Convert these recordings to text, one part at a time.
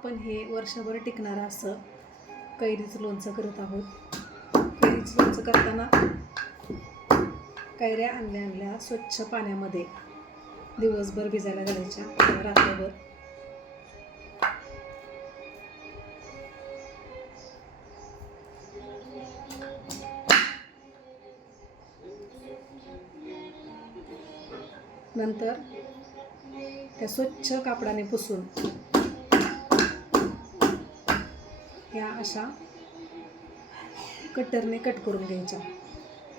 आपण हे वर्षभर टिकणारं असं कैरीचं लोणचं करत आहोत. कैरीचं लोणचं करताना कैऱ्या आणल्या स्वच्छ पाण्यामध्ये दिवसभर भिजायला घालायच्या किंवा रात्रभर. नंतर त्या स्वच्छ कापडाने पुसून ह्या अशा कटरने कट करून घ्यायच्या.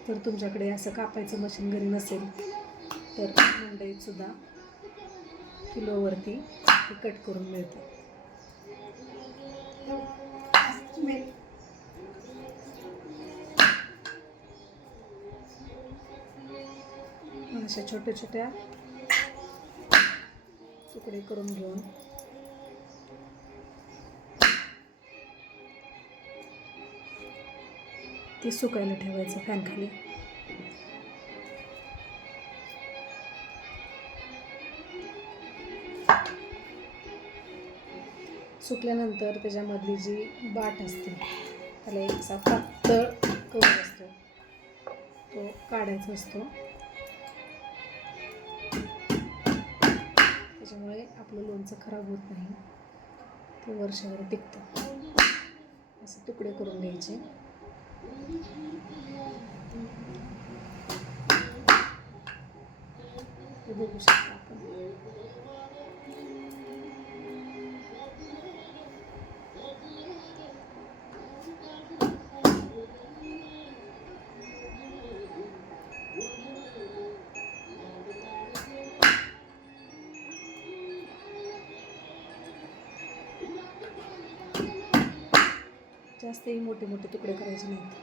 तर तुमच्याकडे असं कापायचं मशीन घरी नसेल तर मंडईत सुद्धा किलोवरती हे कट करून मिळतं. अशा छोट्या छोट्या तुकडे करून घेऊन ते सुकायला ठेवायचं फॅन खाली. सुकल्यानंतर त्याच्यामधली जी बाट असते त्याला एक असा पातळ कवर असतो तो काढायचा असतो. त्याच्यामुळे आपलं लोणचं खराब होत नाही, ते वर्षभर टिकतं. असे तुकडे करून घ्यायचे. ते बघू शकता आपण. जास्तही मोठे मोठे तुकडे करायचे नाहीत.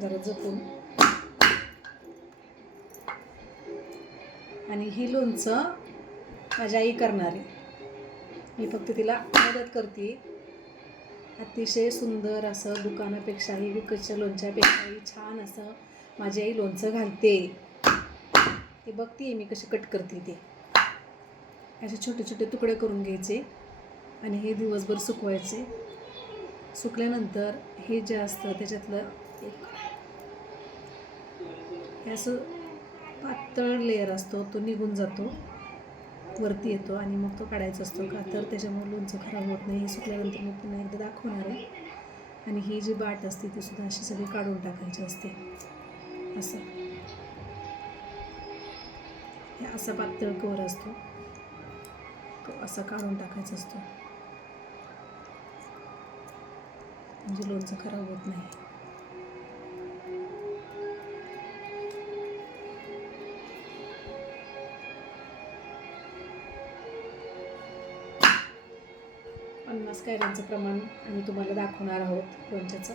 जरा जपून. आणि ही लोणचं माझी आई करणार आहे, मी फक्त तिला मदत करते. अतिशय सुंदर असं दुकानापेक्षाही विकतच्या लोणच्यापेक्षाही छान असं माझी आई लोणचं घालते. ते बघते मी कशी कट करते ते. असे छोटे छोटे तुकडे करून घ्यायचे आणि हे दिवसभर सुकवायचे. सुकल्यानंतर हे जे असतं त्याच्यातलं एक हे असं पातळ लेअर असतो तो निघून जातो, वरती येतो आणि मग तो काढायचा असतो. का तर त्याच्यामुळे लोणचं खराब होत नाही. हे सुकल्यानंतर मी पुन्हा एकदा दाखवणार आहे. आणि ही जी बाट असते ती सुद्धा अशी सगळी काढून टाकायची असते. असं हे असा पातळ कवर असतो तो असा काढून टाकायचा असतो, म्हणजे लोणचं खराब होत नाही. पन्नास कैऱ्यांचं प्रमाण आम्ही तुम्हाला दाखवणार आहोत लोणच्याचं.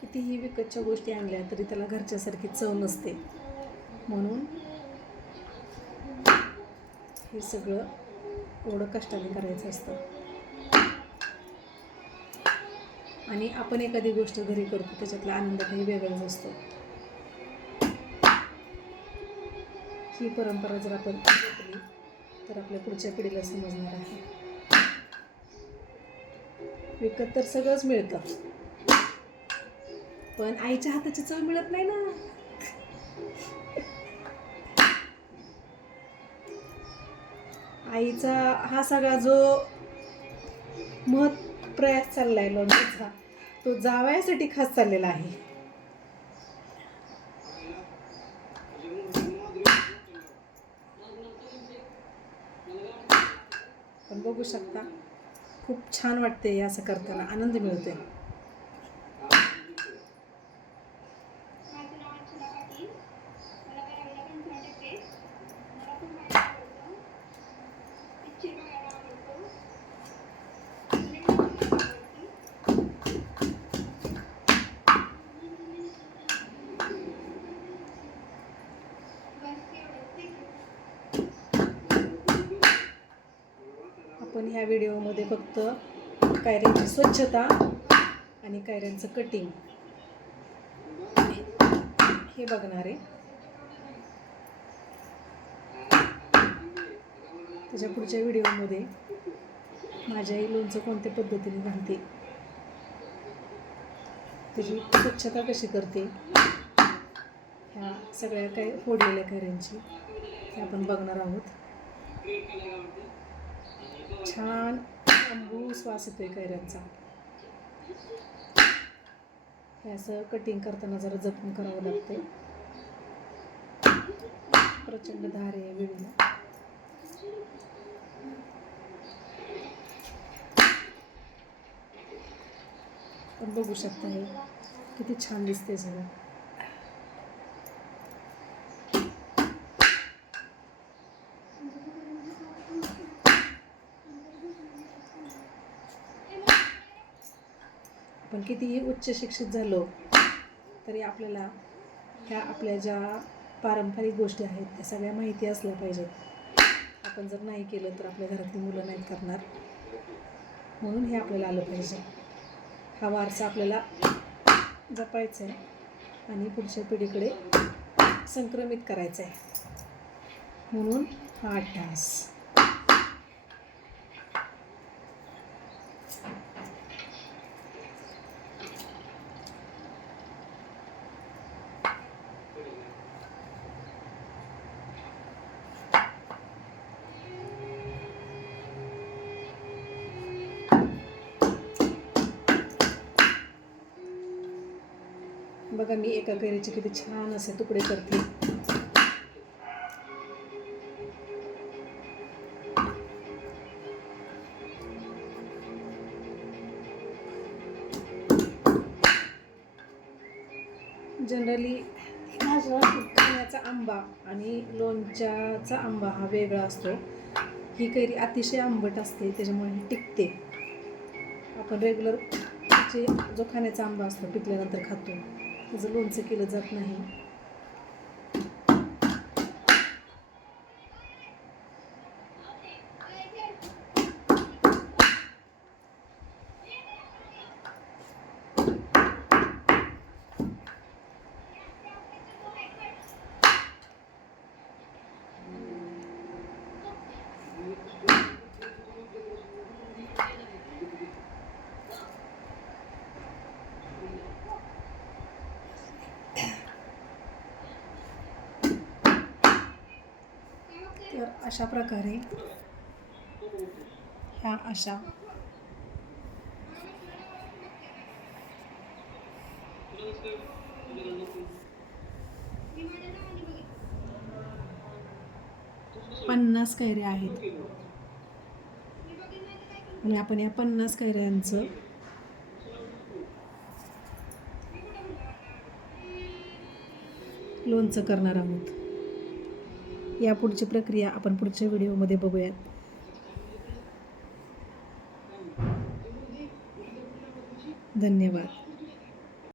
कितीही विकतच्या गोष्टी आणल्या तरी त्याला घरच्यासारखी चव नसते. म्हणून हे सगळं एवढं कष्टाने करायचं असतं. आणि आपण एखादी गोष्ट घरी करतो त्याच्यातला आनंद काही वेगळाच असतो. ही परंपरा जर आपण जपली तर आपल्या पुढच्या पिढीला समजणार आहे. विकत तर सगळंच मिळतं, पण आईच्या हाताची चव मिळत नाही ना. आईचा हा सगळा जो प्रयास चाललाय लोणच्याचा तो जावयासाठी खास चाललेला आहे. पण बघू शकता खूप छान वाटते असं करताना, आनंद मिळतोय. आपण ह्या व्हिडिओमध्ये फक्त कैऱ्यांची स्वच्छता आणि कैऱ्यांचं कटिंग हे बघणार आहे. त्याच्या पुढच्या व्हिडिओमध्ये माझ्या आई लोणचं कोणत्या पद्धतीने घालते, त्याची स्वच्छता कशी करते, ह्या सगळ्या काय फोडलेल्या कैऱ्यांची हे आपण बघणार आहोत. छान आंबूस वास येतोय कैऱ्यांचा. हे असं कटिंग करताना जरा जपून करावं लागतं. प्रचंड धार आहे वेळीला. पण बघू शकता हे किती छान दिसते सगळं. आपण कितीही उच्च शिक्षित झालो तरी आपल्याला ह्या आपल्या ज्या पारंपरिक गोष्टी आहेत त्या सगळ्या माहिती असल्या पाहिजेत. आपण जर नाही केलं तर आपल्या घरातली मुलं नाहीत करणार, म्हणून हे आपल्याला आलं पाहिजे. हा वारसा आपल्याला जपायचा आहे आणि पुढच्या पिढीकडे संक्रमित करायचा आहे, म्हणून हा अट्टहास. बघा मी एका कैरीचे किती छान असे तुकडे करते. जनरली खाण्याचा आंबा आणि लोणच्याचा आंबा हा वेगळा असतो. ही कैरी अतिशय आंबट असते, त्याच्यामुळे ही टिकते. आपण रेग्युलर जो खाण्याचा आंबा असतो पिकल्यानंतर खातो, त्याचं लोणचं केलं जात नाही. तर अशा प्रकारे ह्या अशा पन्नास कैऱ्या आहेत आणि आपण या 50 कैऱ्यांचं लोणचं करणार आहोत. या पुढची प्रक्रिया आपण पुढच्या व्हिडिओमध्ये बघूयात. धन्यवाद.